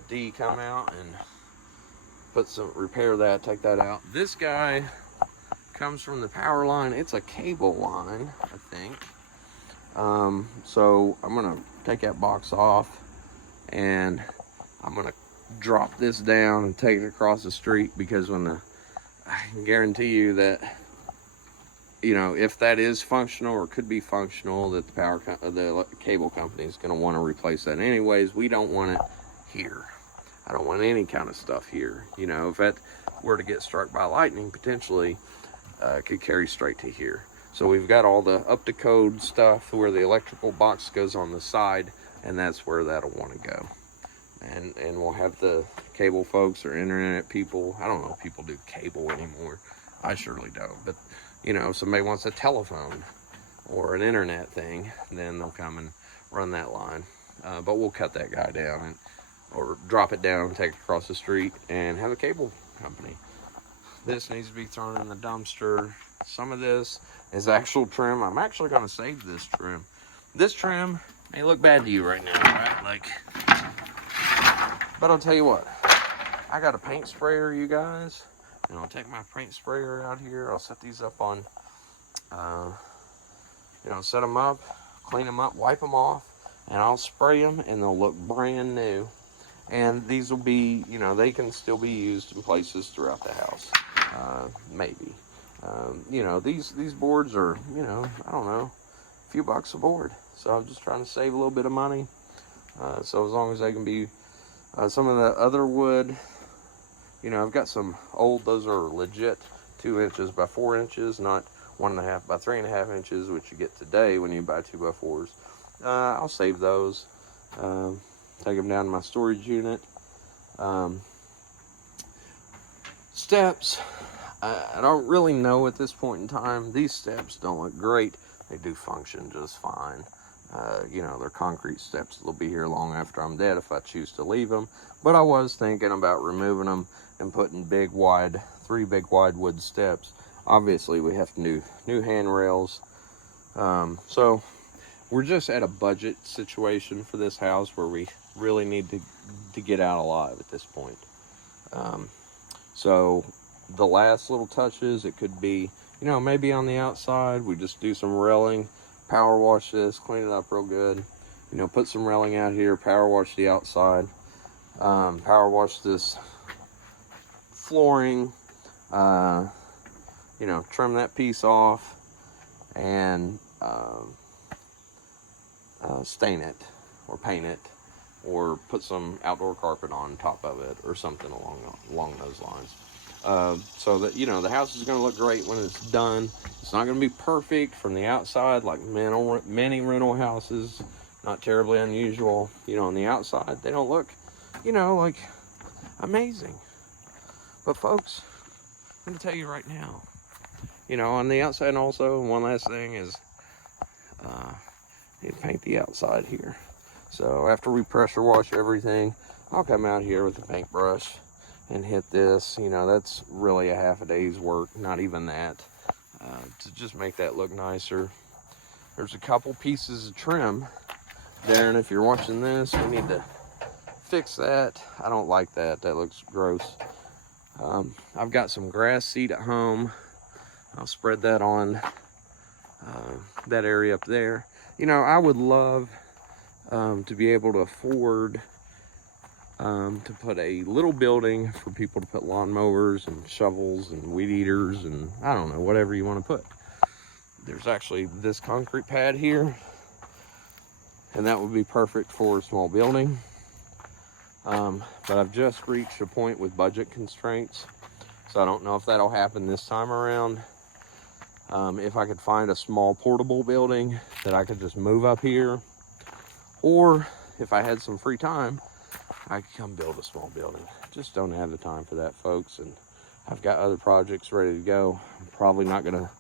D come out and repair that, take that out. This guy comes from the power line. It's a cable line, I think. So I'm gonna take that box off, and I'm gonna drop this down and take it across the street, because I can guarantee you that, you know, if that is functional or could be functional, that the cable company is going to want to replace that anyways. We don't want it here. I don't want any kind of stuff here. You know, if that were to get struck by lightning, potentially it could carry straight to here. So we've got all the up to code stuff where the electrical box goes on the side, and that's where that'll want to go. And we'll have the cable folks or internet people. I don't know if people do cable anymore. I surely don't. But, you know, if somebody wants a telephone or an internet thing, then they'll come and run that line. But we'll cut that guy down or drop it down and take it across the street and have a cable company. This needs to be thrown in the dumpster. Some of this is actual trim. I'm actually going to save this trim. This trim may look bad to you right now, right? Like, but I'll tell you what, I got a paint sprayer, you guys, and I'll take my paint sprayer out here. I'll set these up on, set them up, clean them up, wipe them off, and I'll spray them, and they'll look brand new. And these will be, they can still be used in places throughout the house, maybe. These boards are, I don't know, a few bucks a board. So I'm just trying to save a little bit of money. So as long as they can be, some of the other wood, I've got some old, those are legit 2 inches by 4 inches, not 1.5 by 3.5 inches, which you get today when you buy 2x4s. I'll save those, take them down to my storage unit. Steps, I don't really know at this point in time. These steps don't look great. They do function just fine. They're concrete steps. They'll be here long after I'm dead if I choose to leave them. But I was thinking about removing them and putting 3 big wide wood steps. Obviously, we have new handrails. So we're just at a budget situation for this house where we really need to get out alive at this point. So the last little touches, it could be, maybe on the outside, we just do some railing, power wash this, clean it up real good, put some railing out here, power wash the outside, power wash this flooring, trim that piece off, and stain it or paint it, or put some outdoor carpet on top of it or something along those lines. So that, the house is going to look great when it's done. It's not going to be perfect from the outside like many rental houses, not terribly unusual. On the outside, they don't look, like amazing. But folks, I'm going to tell you right now, on the outside also, one last thing is, you paint the outside here. So after we pressure wash everything, I'll come out here with a paintbrush and hit this. That's really a half a day's work, not even that, to just make that look nicer. There's a couple pieces of trim there, and if you're watching this, we need to fix that. I don't like that. That looks gross. I've got some grass seed at home. I'll spread that on that area up there. I would love to be able to afford to put a little building for people to put lawnmowers and shovels and weed eaters and I don't know, whatever you want to put. There's actually this concrete pad here, and that would be perfect for a small building. But I've just reached a point with budget constraints, so I don't know if that'll happen this time around. If I could find a small portable building that I could just move up here, or if I had some free time, I could come build a small building. Just don't have the time for that, folks, and I've got other projects ready to go. I'm probably not going to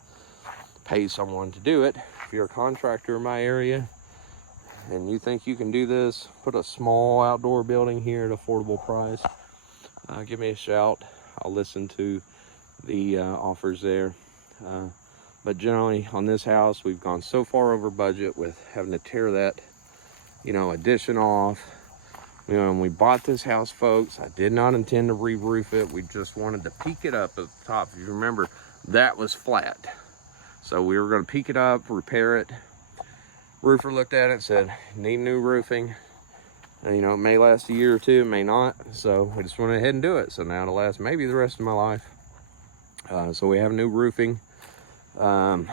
pay someone to do it. If you're a contractor in my area and you think you can do this, put a small outdoor building here at an affordable price, give me a shout. I'll listen to the offers there. But generally on this house, we've gone so far over budget with having to tear that, addition off. When we bought this house, folks, I did not intend to re-roof it. We just wanted to peak it up at the top. If you remember, that was flat. So we were going to peak it up, repair it. Roofer looked at it and said, need new roofing. And, it may last a year or two, it may not. So we just went ahead and do it. So now it'll last maybe the rest of my life. So we have new roofing. The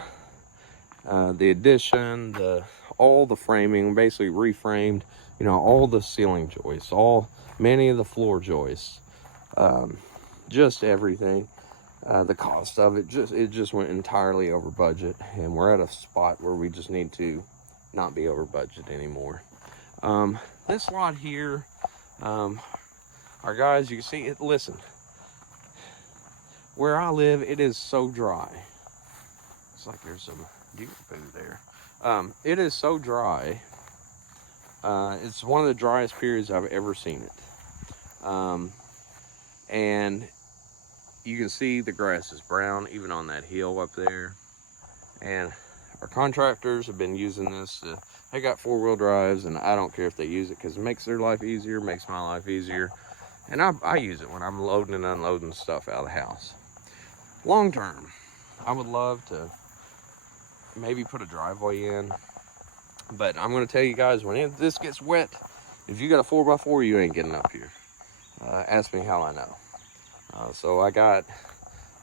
addition, all the framing, basically reframed, all the ceiling joists, many of the floor joists, just everything. the cost of it just went entirely over budget, and we're at a spot where we just need to not be over budget anymore. This lot here, our guys, you can see it. Listen, where I live, it is so dry. It's like there's some deer poo there. It is so dry. It's one of the driest periods I've ever seen it. And you can see the grass is brown even on that hill up there. And our contractors have been using this. They got 4-wheel drives, and I don't care if they use it because it makes their life easier, makes my life easier. And I use it when I'm loading and unloading stuff out of the house. Long term, I would love to maybe put a driveway in. But I'm going to tell you guys, when this gets wet, if you got a 4x4, you ain't getting up here. Ask me how I know. So I got,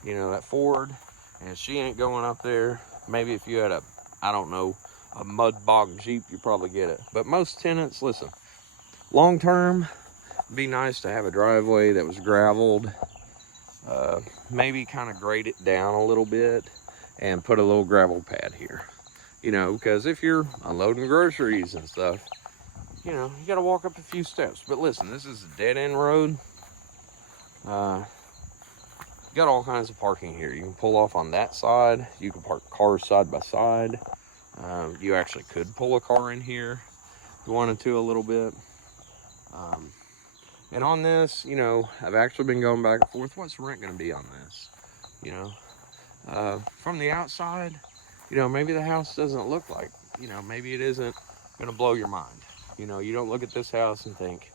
that Ford, and she ain't going up there. Maybe if you had I don't know, a mud bog Jeep, you probably get it. But most tenants, listen, long term, it'd be nice to have a driveway that was graveled, maybe kind of grade it down a little bit and put a little gravel pad here. Because if you're unloading groceries and stuff, you got to walk up a few steps. But listen, this is a dead-end road. You got all kinds of parking here. You can pull off on that side. You can park cars side by side. You actually could pull a car in here if you wanted to a little bit. And on this, I've actually been going back and forth. What's the rent going to be on this? From the outside, maybe the house doesn't look like, maybe it isn't going to blow your mind. You don't look at this house and think,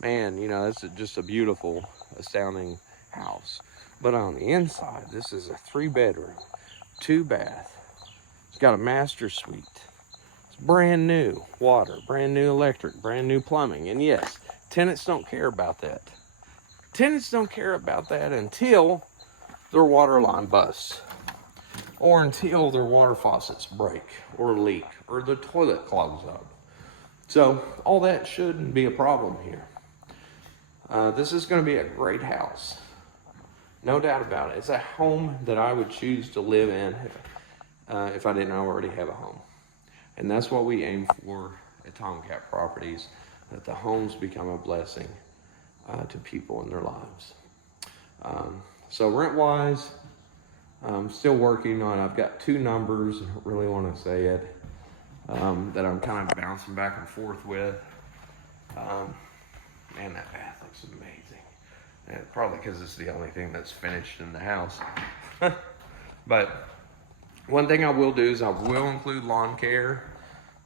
man, this is just a beautiful, astounding house. But on the inside, this is a 3-bedroom, 2-bath. It's got a master suite. It's brand new water, brand new electric, brand new plumbing. And yes, tenants don't care about that. Tenants don't care about that until their water line busts, or until their water faucets break or leak, or the toilet clogs up. So all that shouldn't be a problem here. This is going to be a great house, no doubt about it. It's a home that I would choose to live in if I didn't already have a home. And that's what we aim for at Tomcat Properties, that the homes become a blessing to people in their lives. So rent-wise, I'm still working on. I've got 2 numbers. I don't really want to say it. That I'm kind of bouncing back and forth with. Man, that bath looks amazing. And probably because it's the only thing that's finished in the house. But one thing I will do is I will include lawn care.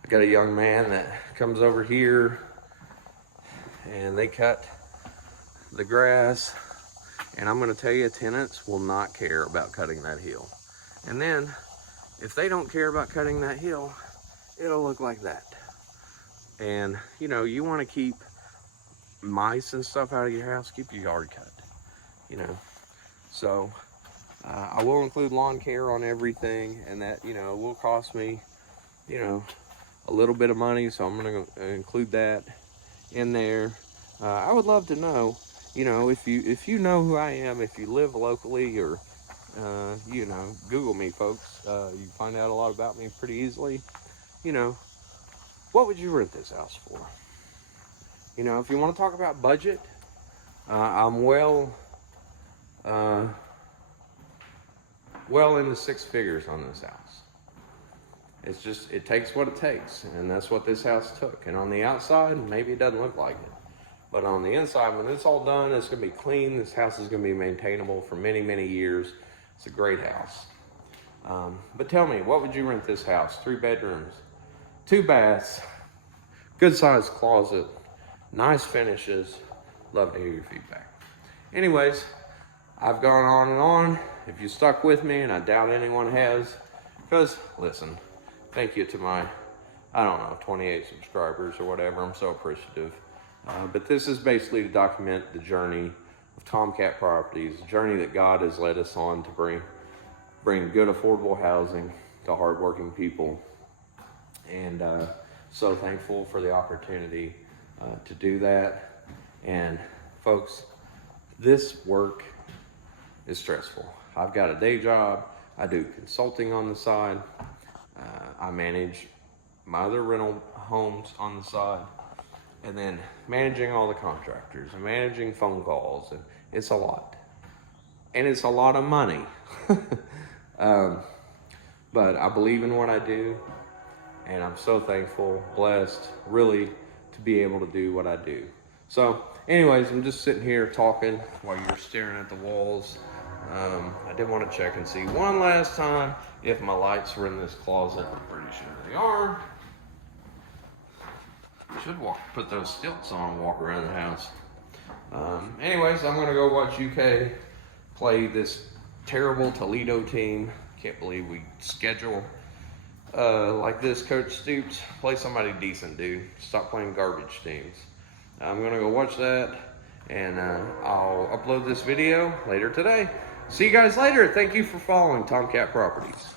I got a young man that comes over here and they cut the grass. And I'm going to tell you, tenants will not care about cutting that hill. And then, if they don't care about cutting that hill, it'll look like that. And, you want to keep mice and stuff out of your house, keep your yard cut, So, I will include lawn care on everything, and that, will cost me, a little bit of money, so I'm going to include that in there. I would love to know, if you know who I am, if you live locally, or Google me, folks. You find out a lot about me pretty easily. What would you rent this house for? If you want to talk about budget, I'm well into 6 figures on this house. It's just, it takes what it takes, and that's what this house took. And on the outside, maybe it doesn't look like it. But on the inside, when it's all done, it's going to be clean. This house is going to be maintainable for many, many years. It's a great house. But tell me, what would you rent this house? 3 bedrooms, 2 baths, good sized closet, nice finishes. Love to hear your feedback. Anyways, I've gone on and on. If you stuck with me, and I doubt anyone has, because listen, thank you to my, 28 subscribers or whatever. I'm so appreciative. But this is basically to document the journey of Tomcat Properties, the journey that God has led us on to bring good affordable housing to hardworking people. And so thankful for the opportunity to do that. And folks, this work is stressful. I've got a day job. I do consulting on the side. I manage my other rental homes on the side, and then managing all the contractors and managing phone calls, and it's a lot. And it's a lot of money. But I believe in what I do, and I'm so thankful, blessed, really, to be able to do what I do. So, anyways, I'm just sitting here talking while you're staring at the walls. I did want to check and see one last time if my lights were in this closet. I'm pretty sure they are. Should put those stilts on and walk around the house. Anyways, I'm gonna go watch UK play this terrible Toledo team. Can't believe we schedule like this. Coach Stoops, play somebody decent, dude. Stop playing garbage teams. I'm gonna go watch that, and I'll upload this video later today. See you guys later. Thank you for following Tomcat Properties.